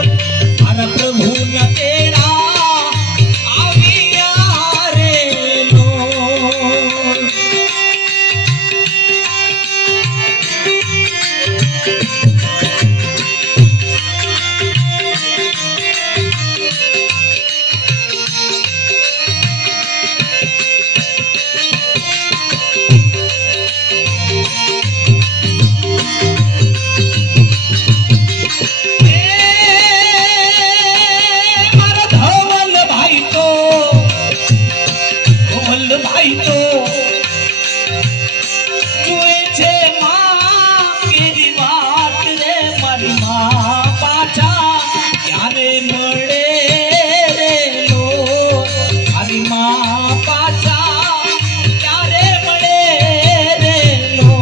हर प्रभु न तेरा आविया रे लोल। भाई तो जुए छे मां केरी वात रे मारी मां पाछा क्यारे मळे रे लो मारी मां पाछा क्यारे मळे रे लो।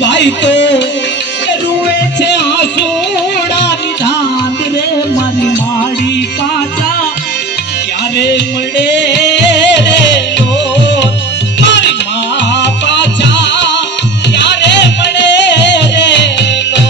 भाई तो रुए छे आंसूड़ा निधान रे मारी माड़ी पाचा क्यारे मळे रे लो मारी मां पाचा क्यारे मळे रे लो।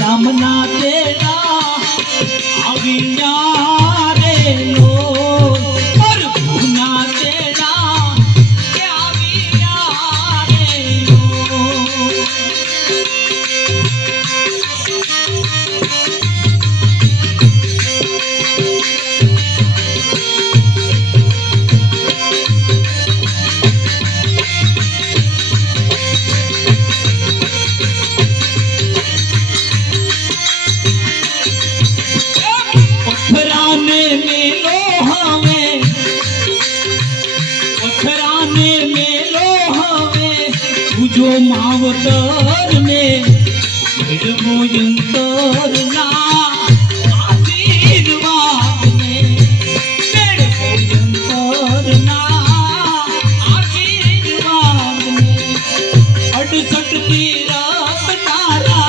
रामना तेरा आविया रे लो और भूना तेरा आविया रे लो। जो मावतर ने भोजंतर ना आशीर्वाद ने भोजंतर ना आशीर्वाद ने 68 तीरथ तारा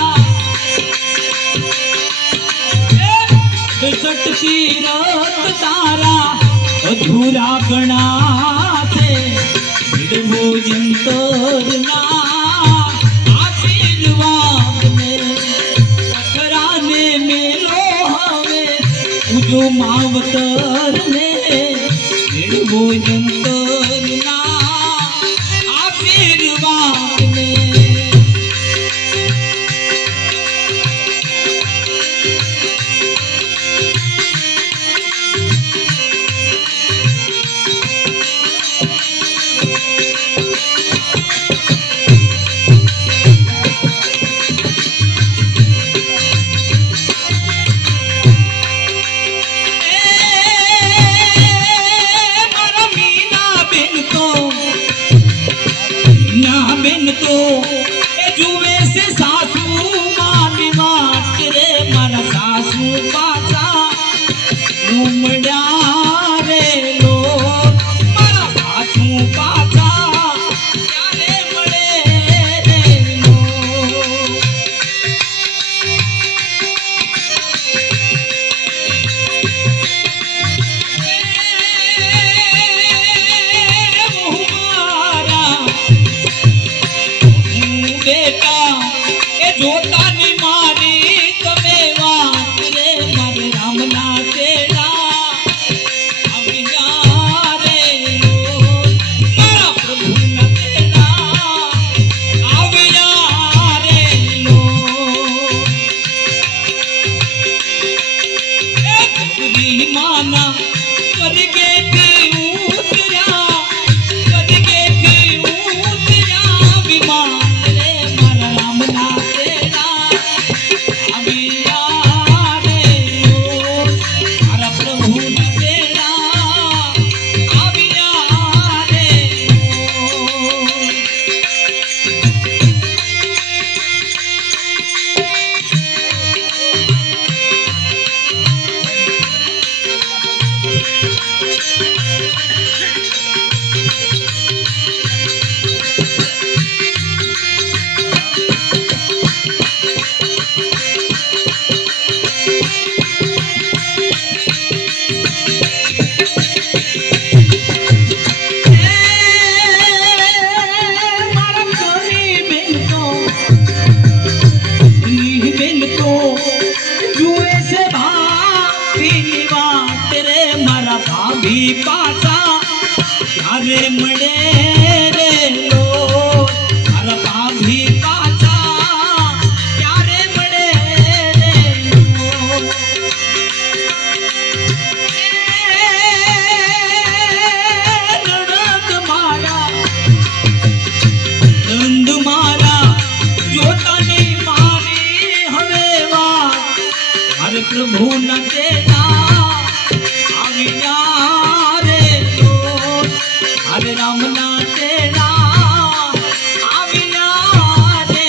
68 तीरथ तारा अधूरा गणा थे भोजंतर ना जो मावतर ने भोजंतर ना आशीर्वाद ने। બેન તો એ જુએ છે સાસુ માની વાટ રે મારા સાસુ પાછા લુમડ્યા રે લો મારા સાસુ પાછા ક્યારે મળે રે લો બેટા એ જોતાની મારી તમે વાત રે મારે રામના તેડા આવ્યા રે મારા પ્રભુના તેડા આવ્યા રે લો એ ગૌરી માના સ્વર્ગેથી ઉતર્યા સ્વર્ગેથી ઉતર્યા વિમાન ભાભી પાછા ક્યારે મળે રે લો મારા ભાભી પાછા ક્યારે મળે રે લો નંદ મારા જોતાની મારી હવે વાત મારે પ્રભુના તેડા હરે રામના તેડા આવ્યા રે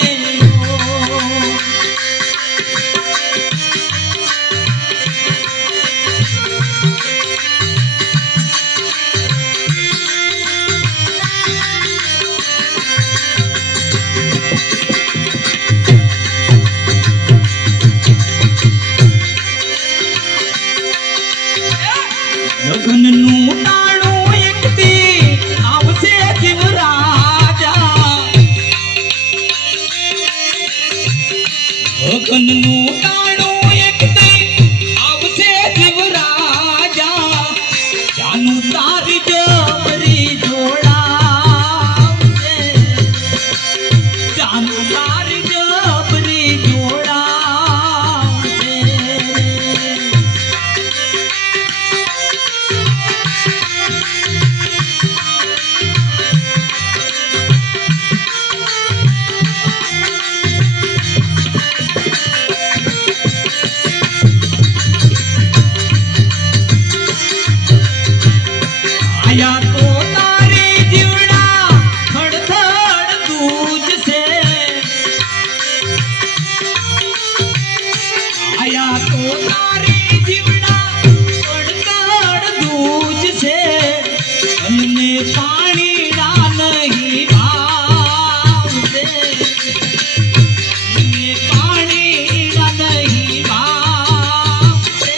લગ્નનું લગ્નનું ટાણું એક દી આવશે જીવરાજા જાનું તારી જબરી જોડાવશે જાનું તારી જબરી જોડાવશે આયા તો તારી જીવડા ખડખડ તુજ છે આયા તો તારી જીવડા ખડખડ તુજ છે અમને પાણી ના નહીં ભાવશે અમને પાણી ના નહીં ભાવશે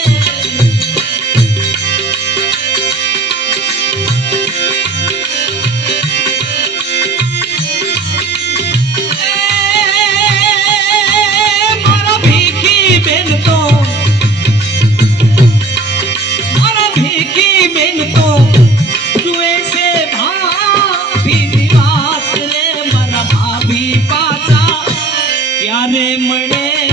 ક્યારે મળે